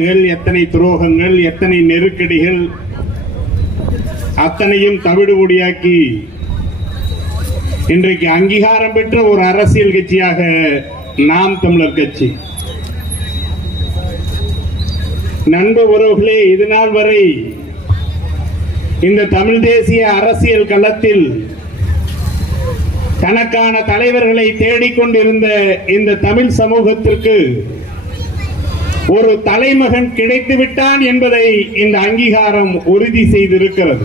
எத்தனை துரோகங்கள் எத்தனை நெருக்கடிகள் அத்தனையும் தவிடுபொடியாக்கி இன்றைக்கு அங்கீகாரம் பெற்ற ஒரு அரசியல் கட்சியாக நாம் தமிழர் கட்சி. நண்பு உறவுகளே இது நாள் வரை இந்த தமிழ் தேசிய அரசியல் களத்தில் தனக்கான தலைவர்களை தேடிக்கொண்டிருந்த இந்த தமிழ் சமூகத்திற்கு ஒரு தலைமகன் கிடைத்து விட்டான் என்பதை இந்த அங்கீகாரம் உறுதி செய்திருக்கிறது.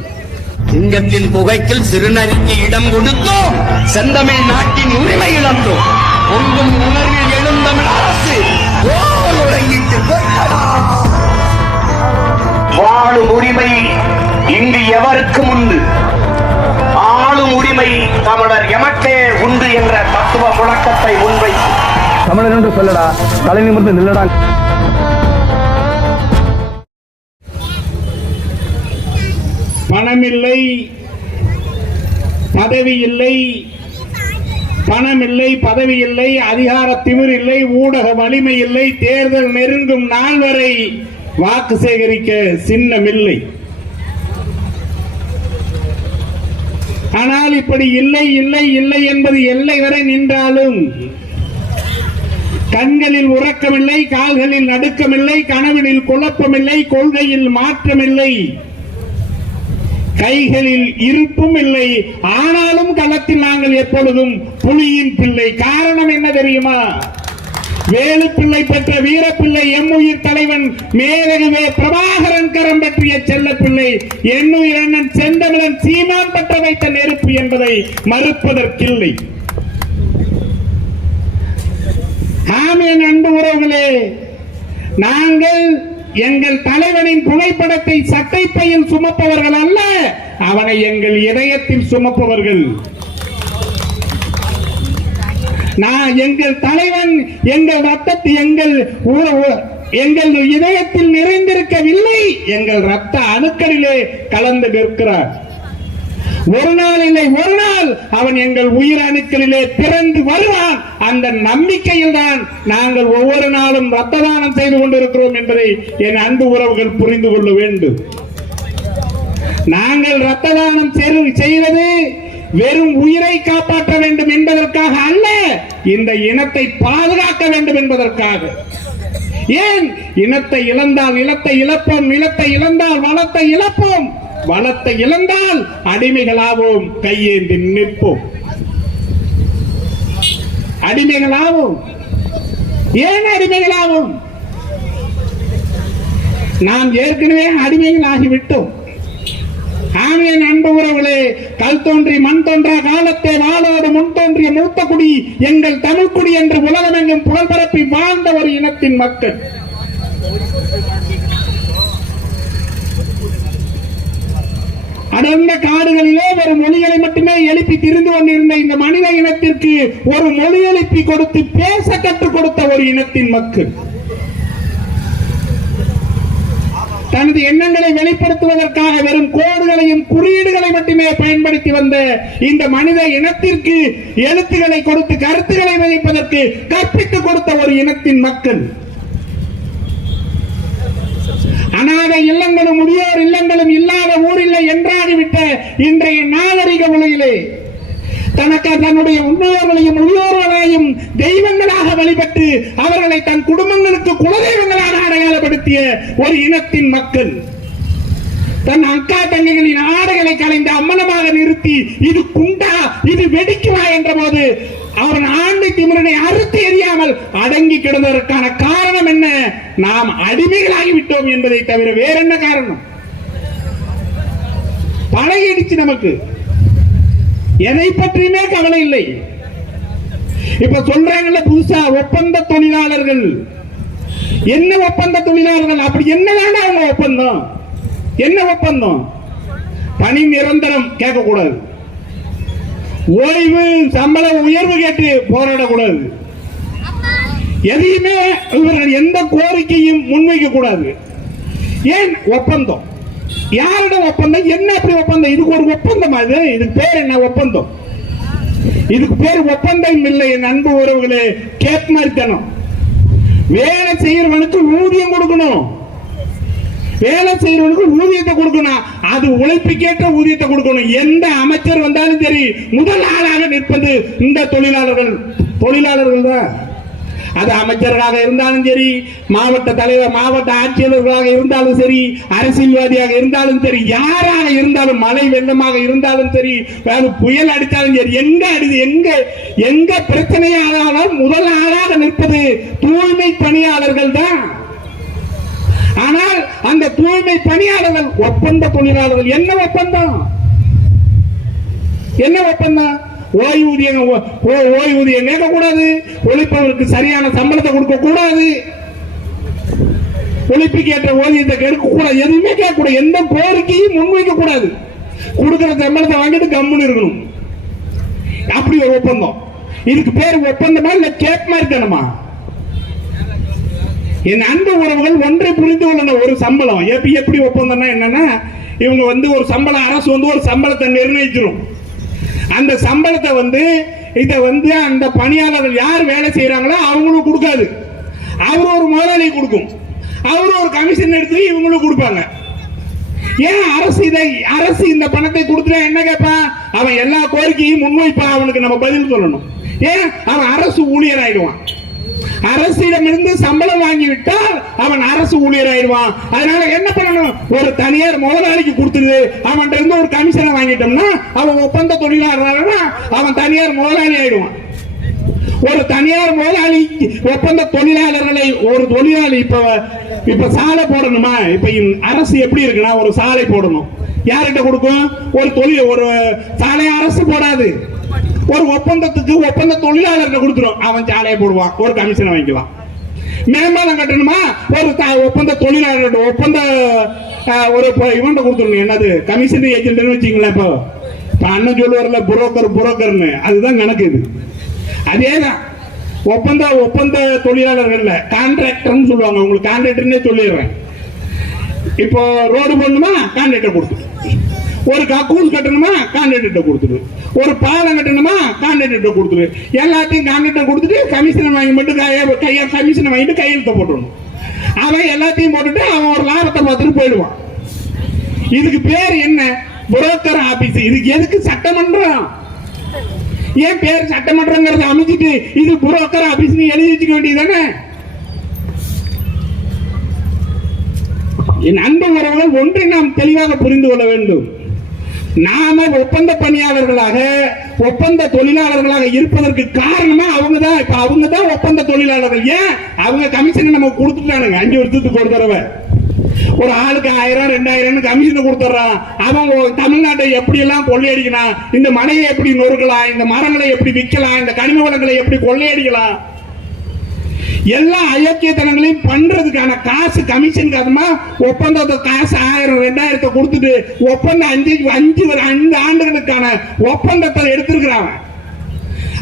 சிங்கத்தின் புகைக்கில் சிறுநரிக்கு இடம் கொடுத்தோம். செந்தமிழ் நாட்டின் உரிமை இழந்தோம். பொங்கும் உணர்வில் எழுந்தமிழ் அரசு உறங்கிட்டு? வாழும் உரிமை இங்கு எவருக்கும் உண்டு? ஆளும் உரிமை தமிழர் எமக்கே உண்டு என்ற தத்துவ முழக்கத்தை முன்வைத்து. தமிழன் என்று சொல்லடா தலை நிமிர்ந்து நில்லடா. பணமில்லை பதவி இல்லை பணமில்லை பதவி இல்லை அதிகார திமிர் இல்லை ஊடக வலிமை இல்லை தேர்தல் நெருங்கும் நாள் வரை வாக்கு சேகரிக்க சின்னமில்லை. ஆனால் இப்படி இல்லை இல்லை இல்லை என்பது எல்லை வரை நின்றாலும் கண்களில் உறக்கமில்லை கால்களில் நடுக்கமில்லை கனவினில் குழப்பமில்லை கொள்கையில் மாற்றமில்லை. கைகளில் இருப்பும் இல்லை. ஆனாலும் களத்தில் நாங்கள் எப்பொழுதும் புலியின் பிள்ளை. காரணம் என்ன தெரியுமா? வேலு பிள்ளை பெற்ற வீரப்பிள்ளை எம்முயிர் தலைவன் மேலகுவே பிரபாகரன் கரம் பற்றிய செல்ல பிள்ளை எண்ணுயிர் அண்ணன் செந்தமிழன் சீமான் பற்ற வைத்த நெருப்பு என்பதை மறுப்பதற்கில்லை. ஆம் என் அன்பு உறவுகளே நாங்கள் எங்கள் தலைவனின் புகைப்படத்தை சட்டைப்பையில் சுமப்பவர்கள் அல்ல அவனை எங்கள் இதயத்தில் சுமப்பவர்கள். நான் எங்கள் தலைவன் எங்கள் ரத்தத்தை எங்கள் எங்கள் இதயத்தில் நிறைந்திருக்கவில்லை எங்கள் ரத்த அணுக்களிலே கலந்து நிற்கிறார். ஒரு நாள் இல்லை ஒரு நாள் அவன் எங்கள் உயிர் அணுக்களிலே பிறந்து வருவான். அந்த நம்பிக்கையில் தான் நாங்கள் ஒவ்வொரு நாளும் ரத்த தானம் செய்து கொண்டிருக்கிறோம் என்பதை என் அன்பு உறவுகள் புரிந்து கொள்ள வேண்டும். நாங்கள் ரத்த தானம் செய்து- செய்வது வெறும் உயிரை காப்பாற்ற வேண்டும் என்பதற்காக அல்ல இந்த இனத்தை பாதுகாக்க வேண்டும் என்பதற்காக. ஏன்? இனத்தை இழந்தால் இனத்தை இழப்போம் நிலத்தை இழந்தால் வளத்தை இழப்போம். வளத்தை இழந்தால் அடிமைகளாகவும் கையேந்தி நிற்போம். அடிமைகளாகவும் ஏன் அடிமைகளாகும் நாம் ஏற்கனவே அடிமைகள் ஆகிவிட்டோம் ஆமியன் அன்பு உறவுகளே கல் தோன்றி மண் தோன்றா காலத்தை வாழோடு முன் தோன்றிய மூத்த குடி எங்கள் தமிழ் குடி என்று உலகமெங்கும் புகழ் பரப்பி வாழ்ந்த ஒரு இனத்தின் மக்கள். அடர்ந்த காடுகளிலே ஒரு மொழிகளை மட்டுமே எழுப்பி திரிந்து கொண்டிருந்த இந்த மனித இனத்திற்கு ஒரு மொழி எழுப்பி கொடுத்து பேச கற்றுக் கொடுத்த ஒரு இனத்தின் மக்கள். தனது எண்ணங்களை வெளிப்படுத்துவதற்காக வெறும் கோடுகளையும் குறியீடுகளை மட்டுமே பயன்படுத்தி வந்த இந்த மனித இனத்திற்கு எழுத்துக்களை கொடுத்து கருத்துக்களை விதைப்பதற்கு கற்பித்துக் கொடுத்த ஒரு இனத்தின் மக்கள். அநாத இல்லங்களும் முதியோர் இல்லங்களும் இல்லாத ஊரில்லை என்றாகிவிட்ட இன்றைய நாகரிக உலகிலே. தனக்கு தன்னுடைய முன்னோர்களையும் முதியோர்களையும் தெய்வங்களாக வழிபட்டு அவர்களை தன் குடும்பங்களுக்கு குலதெய்வங்களாக அடையாளப்படுத்திய ஒரு இனத்தின் மக்கள். தன் அக்கா தங்கைகளின் ஆடைகளை கலைந்து அம்மனமாக நிறுத்தி இது குண்டா? இது வெடிக்குமா? என்ற போது அவன் ஆண்மை திமிரனை அறுத்து எறியாமல் அடங்கி கிடந்ததற்கான காரணம் என்ன? நாம் அடிமைகளாகி விட்டோம் என்பதை தவிர வேற என்ன காரணம்? பழகிடுச்சு நமக்கு. எதை பற்றியுமே கவலை இல்லை. இப்ப சொல்றாங்கல்ல புதுசா ஒப்பந்த தொழிலாளர்கள். என்ன ஒப்பந்த தொழிலாளர்கள்? அப்படி என்ன வேண்டாம் அவங்க ஒப்பந்தம். என்ன ஒப்பந்தம்? பணி நிரந்தரம் கேட்கக்கூடாது. ஓய்வு சம்பள உயர்வு கேட்டு போராடக்கூடாது. எதையுமே இவர்கள் எந்த கோரிக்கையும் முன்வைக்க கூடாது ஏன்? ஒப்பந்தம். யாரிடம் ஒப்பந்தம்? என்ன அப்படி ஒப்பந்தம்? இதுக்கு ஒரு ஒப்பந்தம் அது இதுக்கு பேர் என்ன? ஒப்பந்தம். இதுக்கு பேர் ஒப்பந்தம் இல்லை என் அன்பு உறவுகளே கேட்மாரித்தனம் வேலை செய்யறவனுக்கு ஊதியம் கொடுக்கணும். வேலை செய்யறவனுக்கு ஊதியத்தை கொடுக்கணும். அது உழைப்புக்கேற்ற ஊதியத்தை கொடுக்கணும். எந்த அமைச்சர் வந்தாலும் சரி முதல் ஆளாக நிற்பது இந்த தொழிலாளர்கள். தொழிலாளர்கள் தான். அது அமைச்சர்களாக இருந்தாலும் சரி மாவட்ட தலைவர் மாவட்ட ஆட்சியாளர்களாக இருந்தாலும் சரி அரசியல்வாதியாக இருந்தாலும் சரி யாராக இருந்தாலும் மழை வெள்ளமாக இருந்தாலும் சரி வேறு புயல் அடித்தாலும் சரி எங்க அடிது எங்க எங்க பிரச்சனையானாலும் முதல் ஆளாக நிற்பது தூய்மை பணியாளர்கள் தான். ஆனால் அந்த தூய்மை பணியாளர்கள் ஒப்பந்த தொழிலாளர்கள் என்ன ஒப்பந்தம்? என்ன ஒப்பந்தம்? ஓய்வூதியம் ஓ- ஓ- ஓய்வூதியம் கேட்க கூடாது ஒழிப்பவருக்கு சரியான சம்பளத்தை கொடுக்க கூடாது ஒழிப்புக்கு ஏற்ற ஓய்வூதியத்தை கெடுக்க கூடாது எதுவுமே கேட்க கூடாது எந்த கோரிக்கையும் முன்வைக்க கூடாது கொடுக்கிற சம்பளத்தை வாங்கிட்டு கம்முன்னு இருக்கணும். அப்படி ஒரு ஒப்பந்தம். இதுக்கு பேர் ஒப்பந்தமா இல்ல கேப் மாதிரி தானமா என் அன்பு உறவுகள் ஒன்றை புரிந்து கொள்ளணும் ஒரு சம்பளம். எப்படி எப்படி ஒப்பந்தம்னா என்னன்னா இவங்க வந்து ஒரு சம்பளம் அரசு வந்து ஒரு சம்பளத்தை நிர்ணயிச்சிடும் அந்த சம்பளத்தை வந்து இதை வந்து அந்த பணியாளர்கள் யார் வேலை செய்யறாங்களோ அவங்களுக்கு கொடுக்காது. அவர் ஒரு முதலாளி கொடுக்கும். அவர் ஒரு கமிஷன் எடுத்து இவங்களுக்கு கொடுப்பாங்க. ஏன் அரசு இதை அரசு இந்த பணத்தை கொடுத்துட்டா என்ன கேட்பான் அவன் எல்லா கோரிக்கையும் முன்வைப்பான் அவனுக்கு நம்ம பதில் சொல்லணும். ஏன்? அவன் அரசு ஊழியர் ஆயிடுவான் அரசிடமிருந்து சம்பளம் வாங்கிவிட்டால் அவன் அரசு ஊழியர் ஆயிடுவான் அதனால என்ன பண்ணணும்? ஒரு தனியார் முதலாளிக்கு கொடுத்துருது அவன்கிட்ட இருந்து ஒரு கமிஷனை வாங்கிட்டோம்னா அவன் ஒப்பந்த தொழிலாளர்னா? அவன் தனியார் முதலாளி ஆயிடுவான். ஒரு தனியார் முதலாளி ஒப்பந்த தொழிலாளர்களை ஒரு தொழிலாளி இப்ப இப்ப சாலை போடணுமா? இப்ப அரசு எப்படி இருக்குன்னா ஒரு சாலை போடணும். யார்கிட்ட கொடுக்கும்? ஒரு தொழில் ஒரு சாலை அரசு போடாது. ஒரு ஒப்பந்தத்துக்கு ஒப்பந்த தொழிலாளர்கிட்ட கொடுத்துரும். அவன் சாலையை போடுவான். ஒரு கமிஷனை வாங்கிக்கலாம். மேம்பாலம் கட்டணுமா? ஒரு ஒப்பந்த தொழிலாளர் ஒப்பந்த ஒரு இவன் இவன்கிட்ட கொடுத்துருங்க என்னது? கமிஷன் ஏஜென்ட்னு வச்சுங்களேன் இப்போ. இப்போ அண்ணன் சொல்லுவார்ல புரோக்கர் புரோக்கர்னு அதுதான் கணக்கு இது. அதேதான். ஒப்பந்த ஒப்பந்த தொழிலாளர்கள்ல கான்ட்ராக்டர்னு சொல்லுவாங்க. உங்களுக்கு கான்ட்ராக்டர்னே சொல்லிடுறேன். இப்போ ரோடு போடணுமா? கான்ட்ராக்டர் கொடுத்து. ஒரு கக்கூஸ் கட்டணுமா? கான்ட்ராக்டர் கொடுத்துரு ஒரு பாலம் கட்டணுமா? கான்ட்ராக்டர் கொடுத்துரு எல்லாத்தையும் கான்ட்ராக்டர் கொடுத்துட்டு கமிஷன் வாங்கி மட்டும் கையா கமிஷனை வாங்கிட்டு கையெழுத்த போட்டுடணும். அவன் எல்லாத்தையும் போட்டுட்டு அவன் ஒரு லாபத்தை பார்த்துட்டு போயிடுவான். இதுக்கு பேர் என்ன? புரோக்கர் ஆபீஸ் இதுக்கு எதுக்கு சட்டமன்றம்? ஏன் பேர் சட்டமன்றங்கிறத அமைச்சிட்டு இது புரோக்கர் ஆபீஸ் எழுதி வச்சுக்க வேண்டியதானே என் அன்பு உறவுகள் ஒன்றை நாம் தெளிவாக புரிந்து கொள்ள வேண்டும். நாம ஒப்பந்த பணியாளர்களாக ஒப்பந்த தொழிலாளர்களாக இருப்பதற்கு காரணமா அவங்க தான் இப்ப அவங்க தான் ஒப்பந்த தொழிலாளர்கள். ஏன்? அவங்க கமிஷனை நம்ம கொடுத்துட்டானுங்க. அஞ்சு வருஷத்துக்கு ஒரு தடவை. ஒரு ஆளுக்கு ஆயிரம் ரெண்டாயிரம் கமிஷன் கொடுத்துட்றான். அவன் தமிழ்நாட்டை எப்படி எல்லாம் கொள்ளையடிக்கலாம் இந்த மலையை எப்படி நொறுக்கலாம்? இந்த மரங்களை எப்படி விற்கலாம்? இந்த கனிம வளங்களை எப்படி கொள்ளையடிக்கலாம்? எல்லா அயோக்கியத்தனங்களையும் பண்றதுக்கான காசு கமிஷன் காரணமா ஒப்பந்தத்தை காசு ஆயிரம் ரெண்டாயிரத்தை கொடுத்துட்டு ஒப்பந்தம் அஞ்சு அஞ்சு ஒரு ஆண்டுகளுக்கான ஒப்பந்தத்தை எடுத்திருக்கிறான்.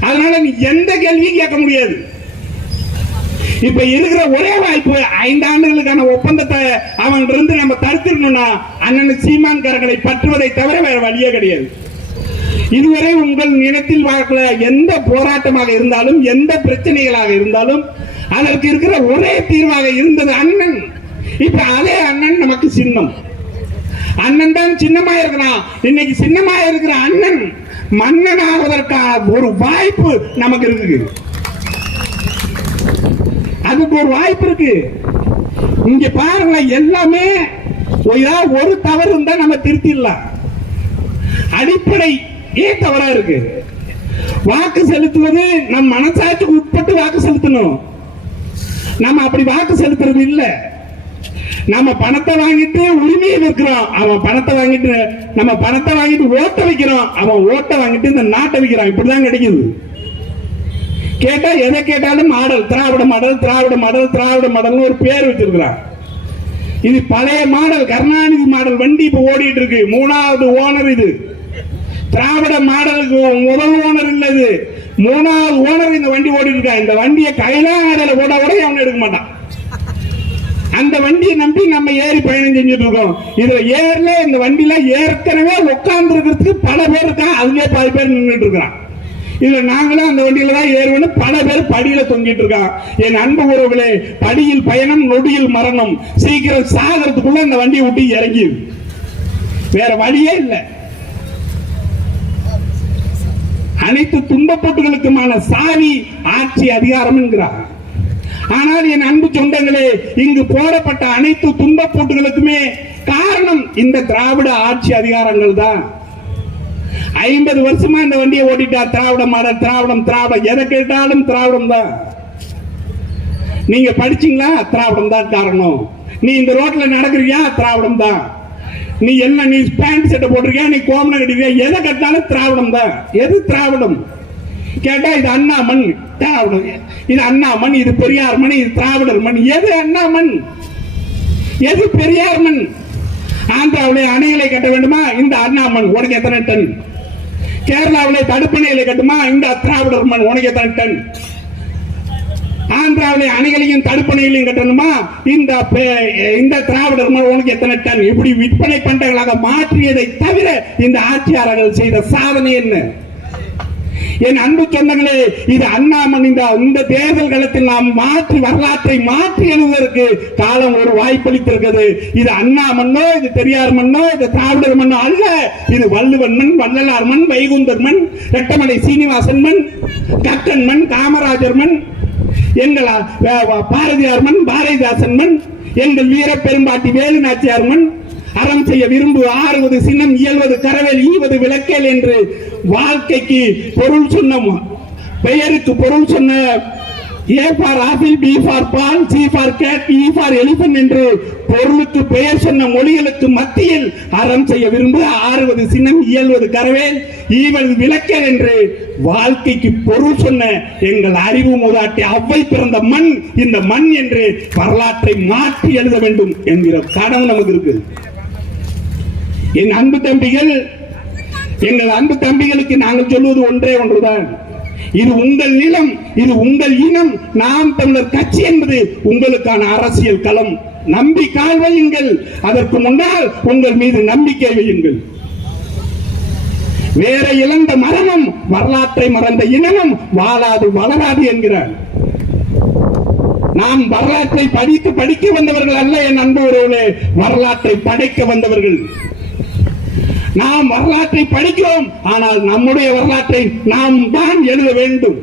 அதனால நீ எந்த கேள்வியும் கேட்க முடியாது. இப்ப இருக்கிற ஒரே வாய்ப்பு ஐந்து ஆண்டுகளுக்கான ஒப்பந்தத்தை அவன் இருந்து நம்ம தடுத்துடணும்னா அண்ணன் சீமான்காரர்களை பற்றுவதை தவிர வேற வழியே கிடையாது. இதுவரை உங்கள் நிலத்தில் வாழ்க்கிற எந்த போராட்டமாக இருந்தாலும் எந்த பிரச்சனைகளாக இருந்தாலும் அதற்கு இருக்கிற ஒரே தீர்வாக இருந்தது அண்ணன். இப்ப அதே அண்ணன் நமக்கு சின்னம். அண்ணன் தான் சின்னமா இருக்கிறான். இன்னைக்கு சின்னமா இருக்கிற அண்ணன் மன்னன் ஆவதற்கான ஒரு வாய்ப்பு நமக்கு இருக்கு அதுக்கு ஒரு வாய்ப்பு இருக்கு. இங்க பாருங்களேன் எல்லாமே ஒரு தவறு இருந்தா நம்ம திருத்திடலாம். அடிப்படை ஏன் தவறா இருக்கு? வாக்கு செலுத்துவது நம் மனசாட்சிக்கு உட்பட்டு வாக்கு செலுத்தணும். நம்ம அப்படி வாக்கு செலுத்துறது இல்ல. நம்ம பணத்தை வாங்கிட்டு உரிமையை விற்கிறோம். அவன் பணத்தை வாங்கிட்டு நம்ம பணத்தை வாங்கிட்டு ஓட்ட வைக்கிறோம் அவன் ஓட்ட வாங்கிட்டு இந்த நாட்டை விற்கிறான். இப்படிதான் கிடைக்குது. கேட்டா எதை கேட்டாலும் model Dravida model Dravida model Dravida மாடல்னு ஒரு பேர் வச்சிருக்கிறான். இது பழைய மாடல் கருணாநிதி மாடல் வண்டி இப்ப ஓடிட்டு இருக்கு. மூணாவது ஓனர் இது. திராவிட மாடலுக்கு முதல் ஓனர் இல்லது மூணாவது ஓனர் இந்த வண்டி ஓடிட்டு இருக்கா இந்த வண்டியை கைலாங்கடையில ஓட கூட அவன் எடுக்க மாட்டான். அந்த வண்டியை நம்பி நம்ம ஏறி பயணம் செஞ்சுட்டு இருக்கோம். இதுல ஏர்ல இந்த வண்டியில ஏற்கனவே உட்கார்ந்து இருக்கிறதுக்கு பல பேர் இருக்கான் அதுலயே பாதி பேர் நின்றுட்டு இருக்கிறான் இதுல நாங்களும் அந்த வண்டியில தான் ஏறுவோம்னு பல பேர் படியில தொங்கிட்டு இருக்கான் என் அன்பு உறவுகளே படியில் பயணம் நொடியில் மரணம். சீக்கிரம் சாகிறதுக்குள்ள அந்த வண்டியை விட்டு இறங்கி வேற வழியே இல்லை. அனைத்து துன்பப்பட்டுகளுக்குமான சாவி ஆட்சி அதிகாரம் என்கிறார். ஆனால் என் அன்பு சொந்தங்களே இங்கு போடப்பட்ட அனைத்து துன்பப்போட்டுகளுக்குமே காரணம் இந்த திராவிட ஆட்சி அதிகாரங்கள் தான். ஐம்பது வருஷமா இந்த வண்டியை ஓட்டிட்டா திராவிட மாடல் திராவிடம் திராவிடம். எதை கேட்டாலும் திராவிடம் தான். நீங்க படிச்சீங்களா? திராவிடம் தான் காரணம். நீ இந்த ரோட்ல நடக்கிறியா? திராவிடம் தான் நீ என்ன நீ பேண்ட் சட்டை போட்டிருக்கியா நீ கோமணம் கட்டிருக்கியா எதை கட்டினாலும் திராவிடம் தான். எது திராவிடம்? கேட்டா இது அண்ணா மண் திராவிடம். இது அண்ணா மண் இது பெரியார் மண் இது திராவிடர் மண் எது அண்ணாமண்? எது பெரியார் மண் ஆந்திராவிலே அணைகளை கட்ட வேண்டுமா? இந்த அண்ணா மண் உனக்கு எத்தனை டன்? கேரளாவிலே தடுப்பணைகளை கட்டுமா? இந்த திராவிடர் மண் உனக்கு எத்தனை டன்? ஆந்திராவிலே அணைகளையும் தடுப்பணைகளையும் கட்டணுமா? இந்த இந்த திராவிடர் உனக்கு எத்தனை டன்? இப்படி விற்பனை பண்டங்களாக மாற்றியதை தவிர இந்த ஆட்சியாளர்கள் செய்த சாதனை என்ன? என் அன்பு சொந்தங்களே இது அண்ணாமன் இந்த இந்த தேர்தல் களத்தில் நாம் மாற்றி வரலாற்றை மாற்றி எழுதுவதற்கு காலம் ஒரு வாய்ப்பளித்திருக்கிறது. இது அண்ணா மண்ணோ இது பெரியார் மண்ணோ இது திராவிடர் மண்ணோ அல்ல. இது வள்ளுவன் மண் வள்ளலார் மண் வைகுந்தர் மண் ரெட்டமலை சீனிவாசன் மண் கக்கன் மண் காமராஜர் மண் எங்கள் பாரதியார் மண் பாரதிதாசன் மண் எங்கள் வீர பெரும்பாட்டி வேலு நாச்சியார் மண் அறம் செய்ய விரும்பு ஆறுவது சின்னம் இயல்வது கரவேல் ஈவது விளக்கேல் என்று வாழ்க்கைக்கு பொருள் சொன்ன பெயருக்கு பொருள் சொன்ன A for apple B for ball C for cat E for elephant என்று பொருளுக்கு பெயர் சொன்ன மொழிகளுக்கு மத்தியில் அறம் செய்ய விரும்பு ஆறுவது சின்னம் இயல்வது கரவேல் ஈவது விளக்கேல் என்று வாழ்க்கைக்கு பொருள் சொன்ன எங்கள் அறிவு மூதாட்டி அவ்வை பிறந்த மண் இந்த மண் என்று வரலாற்றை மாற்றி எழுத வேண்டும் என்கிற கனவு நமக்கு இருக்குது என் அன்பு தம்பிகள் எங்கள் அன்பு தம்பிகளுக்கு நாங்கள் சொல்வது ஒன்றே ஒன்றுதான். இது உங்கள் நிலம் இது உங்கள் இனம். நாம் தமிழர் கட்சி என்பது உங்களுக்கான அரசியல் களம். நம்பி கால் வையுங்கள். அதற்கு முன்னால் உங்கள் மீது நம்பிக்கை வையுங்கள். வேற இழந்த மரணம் வரலாற்றை மறந்த இனமும் வாழாது வளராது என்கிறார். நாம் வரலாற்றை படித்து படிக்க வந்தவர்கள் அல்ல என் அன்பு வரலாற்றை படைக்க வந்தவர்கள். நாம் வரலாற்றை படிக்கிறோம். ஆனால் நம்முடைய வரலாற்றை நாம் தான் எழுத வேண்டும்.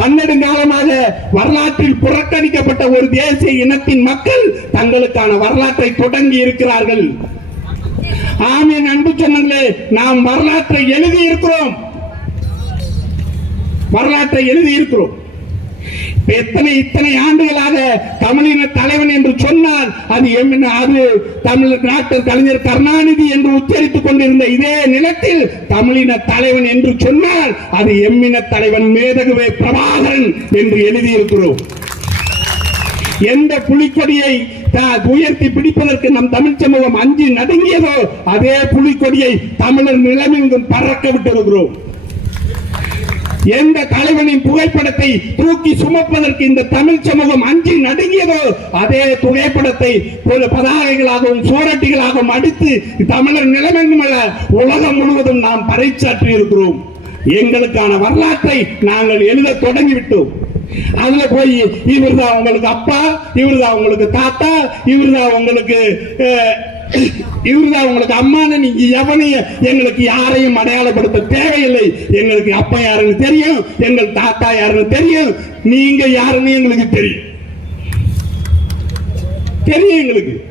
பன்னெடுங்காலமாக வரலாற்றில் புறக்கணிக்கப்பட்ட ஒரு தேசிய இனத்தின் மக்கள் தங்களுக்கான வரலாற்றை தொடங்கி இருக்கிறார்கள். ஆம் அன்பு சொன்னங்களே நாம் வரலாற்றை எழுதி இருக்கிறோம். வரலாற்றை எழுதி இருக்கிறோம். எத்தனை இத்தனை ஆண்டுகளாக தமிழின தலைவன் என்று சொன்னால் அது எம்மின அது தமிழ் நாட்டு கலைஞர் கருணாநிதி என்று உச்சரித்துக் கொண்டிருந்த இதே நிலத்தில் தமிழின தலைவன் என்று சொன்னால் அது எம்மின தலைவன் மேதகுவே பிரபாகரன் என்று எழுதியிருக்கிறோம். எந்த புலிக்கொடியை உயர்த்தி பிடிப்பதற்கு நம் தமிழ் சமூகம் அஞ்சு நடுங்கியதோ அதே புலிக்கொடியை தமிழர் நிலமெங்கும் பறக்க விட்டிருக்கிறோம். எந்த தலைவனின் புகைப்படத்தை தூக்கி சுமப்பதற்கு இந்த தமிழ் சமூகம் அஞ்சி நடுங்கியதோ அதே புகைப்படத்தை பதாகைகளாகவும் சோரட்டிகளாகவும் அடித்து தமிழர் நிலைமெங்கும் அல்ல உலகம் முழுவதும் நாம் பறைச்சாற்றி இருக்கிறோம் எங்களுக்கான வரலாற்றை நாங்கள் எழுத தொடங்கிவிட்டோம். அதுல போய் இவர்தான் உங்களுக்கு அப்பா இவர்தான் உங்களுக்கு தாத்தா இவர்தான் உங்களுக்கு அஹ், இவர்தான் உங்களுக்கு அம்மான்னு நீங்க எவனையும் எங்களுக்கு யாரையும் அடையாளப்படுத்த தேவையில்லை. எங்களுக்கு அப்பா யாருன்னு தெரியும் எங்கள் தாத்தா யாருன்னு தெரியும். நீங்க யாருன்னு எங்களுக்கு தெரியும். தெரியும் எங்களுக்கு.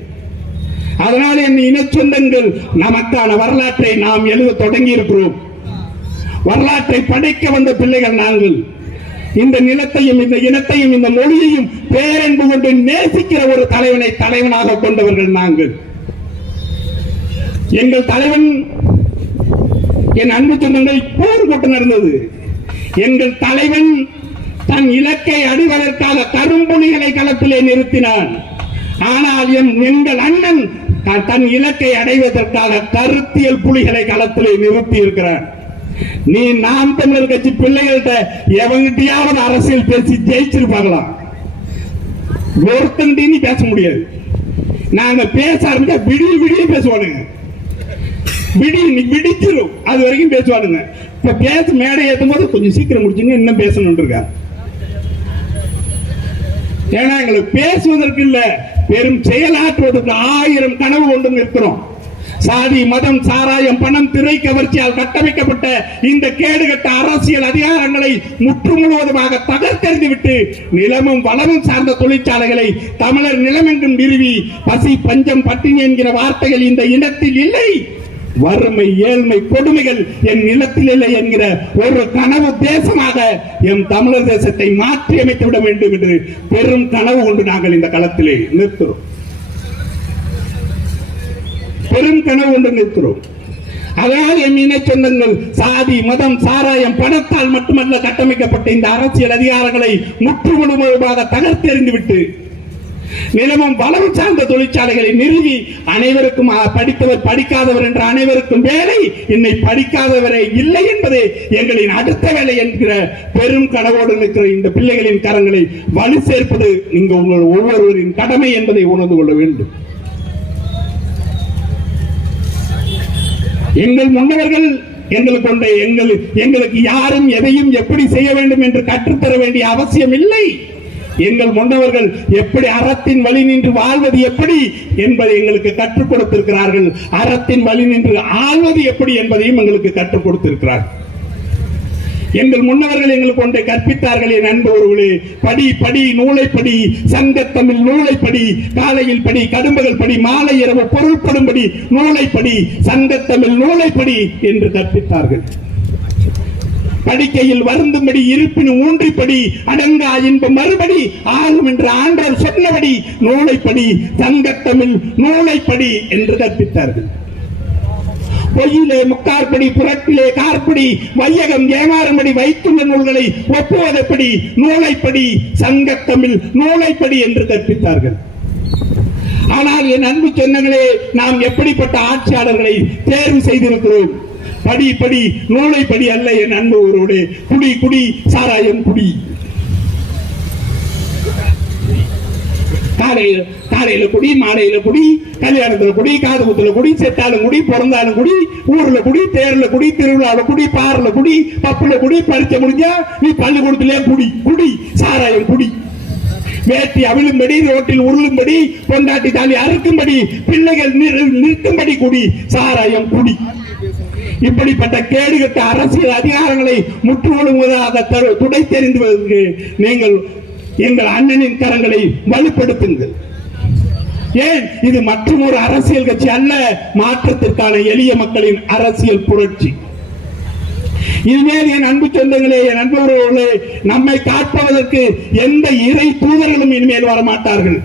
அதனால என் இனச்சொந்தங்கள் நமக்கான வரலாற்றை நாம் எழுத தொடங்கி இருக்கிறோம் வரலாற்றை படைக்க வந்த பிள்ளைகள் நாங்கள். இந்த நிலத்தையும் இந்த இனத்தையும் இந்த மொழியையும் பேரன்பு கொண்டு நேசிக்கிற ஒரு தலைவனை தலைவனாக கொண்டவர்கள் நாங்கள். எங்கள் தலைவன் என் அன்பு சொந்தங்கள் போர் கூட்டம் நடந்தது. எங்கள் தலைவன் தன் இலக்கை அடைவதற்காக கரும்புலிகளை களத்திலே நிறுத்தினான். ஆனால் என் எங்கள் அண்ணன் த- தன் இலக்கை அடைவதற்காக கருத்தியல் புலிகளை களத்திலே நிறுத்தி இருக்கிறான் நீ நாம் தமிழர் கட்சி பிள்ளைகள்கிட்ட எவங்கிட்டயாவது அரசியல் பேசி ஜெயிச்சிருப்பாங்களாம் ஒருத்தன் நீ பேச முடியாது. நாங்க பேச ஆரம்பிச்சா விடிய விடிய பேசுவானுங்க. விடி நீ அது வரைக்கும் பேசுவாருங்க இப்ப பேச மேடை ஏத்தும் போது கொஞ்சம் சீக்கிரம் முடிச்சுங்க இன்னும் பேசணும்னு இருக்காங்க ஏன்னா எங்களுக்கு பேசுவதற்கு இல்ல. பெரும் செயலாற்றுவதற்கு ஆயிரம் கனவு கொண்டு நிற்கிறோம். சாதி மதம் சாராயம் பணம் திரை கவர்ச்சியால் கட்டமைக்கப்பட்ட இந்த கேடுகட்ட அரசியல் அதிகாரங்களை முற்று முழுவதுமாக தகர்த்தெறிந்து விட்டு நிலமும் வளமும் சார்ந்த தொழிற்சாலைகளை தமிழர் நிலமெங்கும் நிறுவி பசி பஞ்சம் பட்டினி என்கிற வார்த்தைகள் இந்த இனத்தில் இல்லை. வறுமை ஏழ்மை கொடுமைகள் என் நிலத்தில் இல்லை என்கிற ஒரு கனவு தேசமாக எம் தமிழர் தேசத்தை மாற்றி அமைத்து விட வேண்டும் என்று பெரும் கனவு கொண்டு நாங்கள் இந்த களத்திலே நிற்கிறோம். பெரும் கனவு கொண்டு நிற்கிறோம். அதாவது என் இன சொந்தங்கள் சாதி மதம் சாராயம் பணத்தால் மட்டுமல்ல கட்டமைக்கப்பட்ட இந்த அரசியல் அதிகாரங்களை முற்றுமுழுமாக தகர்த்தெறிந்துவிட்டு நிலமும் வளம் சார்ந்த தொழிற்சாலைகளை நிறுவி அனைவருக்கும் படித்தவர் படிக்காதவர் என்ற அனைவருக்கும் வேலை. என்னை படிக்காதவரே இல்லை என்பதே எங்களின் அடுத்த வேலை என்கிற பெரும் கனவோடு நிற்கிற இந்த பிள்ளைகளின் கரங்களை வலு சேர்ப்பது நீங்க உங்கள் ஒவ்வொருவரின் கடமை என்பதை உணர்ந்து கொள்ள வேண்டும். எங்கள் முன்னவர்கள் எங்களுக்கு கொண்ட எங்கள் எங்களுக்கு யாரும் எதையும் எப்படி செய்ய வேண்டும் என்று கற்றுத்தர வேண்டிய அவசியம் இல்லை. எங்கள் முன்னவர்கள் எப்படி அறத்தின் வழி நின்று வாழ்வது எப்படி என்பதை எங்களுக்கு கற்றுக் கொடுத்திருக்கிறார்கள். அறத்தின் வழி நின்று ஆழ்வது எப்படி என்பதையும் எங்களுக்கு கற்றுக் கொடுத்திருக்கிறார்கள். எங்கள் முன்னவர்கள் எங்களுக்கு ஒன்றை கற்பித்தார்கள் என் அன்பவர்களே படி படி நூலை படி சங்கத்தமிழ் நூலை படி காலையில் படி கடும்பகல் படி மாலை இரவு பொருள்படும்படி நூலை படி சங்கத்தமிழ் நூலை படி என்று கற்பித்தார்கள். படிக்கையில் வருந்தும்படி இருப்பினும் ஊன்றிப்படி அடங்கா இன்ப மறுபடி ஆகும் என்று ஆண்டவர் சொன்னபடி நூலைப்படி தங்கத்தமிழ் நூலைப்படி என்று கற்பித்தார்கள். பொய்யிலே முக்கார்படி புறத்திலே கார்படி வையகம் ஏமாறும்படி வைத்துள்ள நூல்களை ஒப்புவதப்படி நூலைப்படி சங்கத்தமிழ் நூலைப்படி என்று கற்பித்தார்கள். ஆனால் என் அன்பு சொன்னங்களே நாம் எப்படிப்பட்ட ஆட்சியாளர்களை தேர்வு செய்திருக்கிறோம்? படி படி நூலை படி அல்ல என் அன்பு குடி குடி சாராயம் குடி. காலையில் காலையில குடி மாலையில குடி கல்யாணத்துல குடி காது குத்துல குடி செத்தாலும் குடி பிறந்தாலும் குடி ஊர்ல குடி தேர்ல குடி திருவிழாவில் குடி பார்ல குடி பப்புல குடி பறிச்ச முடிஞ்சா நீ பள்ளிக்கூடத்திலே குடி குடி சாராயம் குடி. வேட்டி அவிழும்படி ரோட்டில் உருளும்படி பொண்டாட்டி தாலி அறுக்கும்படி பிள்ளைகள் நிறு- நிற்கும்படி குடி சாராயம் குடி. இப்படிப்பட்ட கேடுகட்ட அரசியல் அதிகாரங்களை முற்றுமுழுவதாக துடை தெரிந்துவதற்கு நீங்கள் எங்கள் அண்ணனின் கரங்களை வலுப்படுத்துங்கள். ஏன்? இது மற்றும் ஒரு அரசியல் கட்சி அல்ல. மாற்றத்திற்கான எளிய மக்களின் அரசியல் புரட்சி. இனிமேல் என் அன்பு சொந்தங்களே என் அன்புறவர்களே நம்மை காப்பதற்கு எந்த இறை தூதர்களும் இனிமேல் வரமாட்டார்கள்.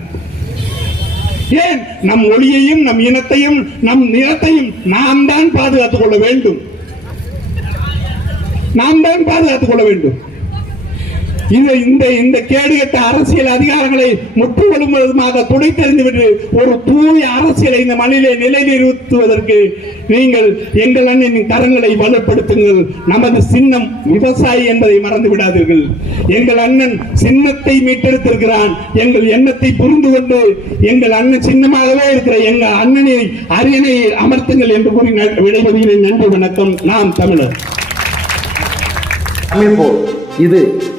ஏன் நம் ஒளியையும் நம் இனத்தையும் நம் நிறத்தையும் நாம் தான் பாதுகாத்துக் கொள்ள வேண்டும்? நாம் தான் பாதுகாத்துக் கொள்ள வேண்டும். இந்த இந்த இந்த கேடுகட்ட அரசியல் அதிகாரங்களை முற்றுமுழுவதுமாக துடைத்தறிந்துவிட்டு ஒரு தூய அரசியலை இந்த மண்ணிலே நிலைநிறுத்துவதற்கு நீங்கள் எங்கள் அண்ணனின் கரங்களை வலுப்படுத்துங்கள். நமது சின்னம் விவசாயி என்பதை மறந்து விடாதீர்கள் எங்கள் அண்ணன் சின்னத்தை மீட்டெடுத்திருக்கிறான். எங்கள் எண்ணத்தை புரிந்து கொண்டு எங்கள் அண்ணன் சின்னமாகவே இருக்கிற எங்கள் அண்ணனை அரியணை அமர்த்துங்கள் என்று கூறி விடைபெறுகிறேன். நன்றி வணக்கம். நாம் தமிழர். இது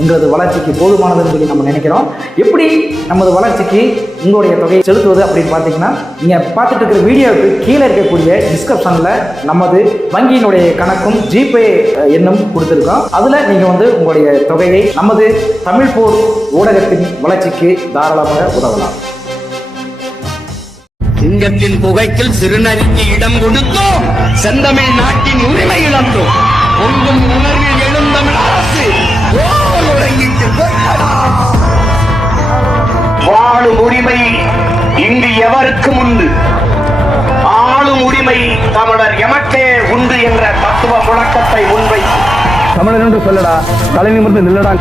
எங்களது வளர்ச்சிக்கு போதுமானதுன்னு சொல்லி நம்ம நினைக்கிறோம். எப்படி நமது வளர்ச்சிக்கு உங்களுடைய தொகையை செலுத்துவது அப்படின்னு பார்த்தீங்கன்னா நீங்கள் பார்த்துட்டு இருக்கிற வீடியோவுக்கு கீழே இருக்கக்கூடிய டிஸ்கிரிப்ஷனில் நமது வங்கியினுடைய கணக்கும் ஜிபே எண்ணும் கொடுத்துருக்கோம். அதில் நீங்கள் வந்து உங்களுடைய தொகையை நமது தமிழ் போர் ஊடகத்தின் வளர்ச்சிக்கு தாராளமாக உதவலாம். சிங்கத்தின் புகைக்கில் சிறுநரிக்கு இடம் கொடுத்தோம். செந்தமிழ் நாட்டின் உரிமை இழந்தோம். பொங்கும் உணர்வில் எழுந்தமிழ் ஆளும் உரிமை இங்கு எவருக்கும் உண்டு? ஆளும் உரிமை தமிழர் எமக்கே உண்டு என்ற தத்துவ முழக்கத்தை முன்வைத்து. தமிழன் என்று சொல்லடா தலை நிமிர்ந்து நில்லடா.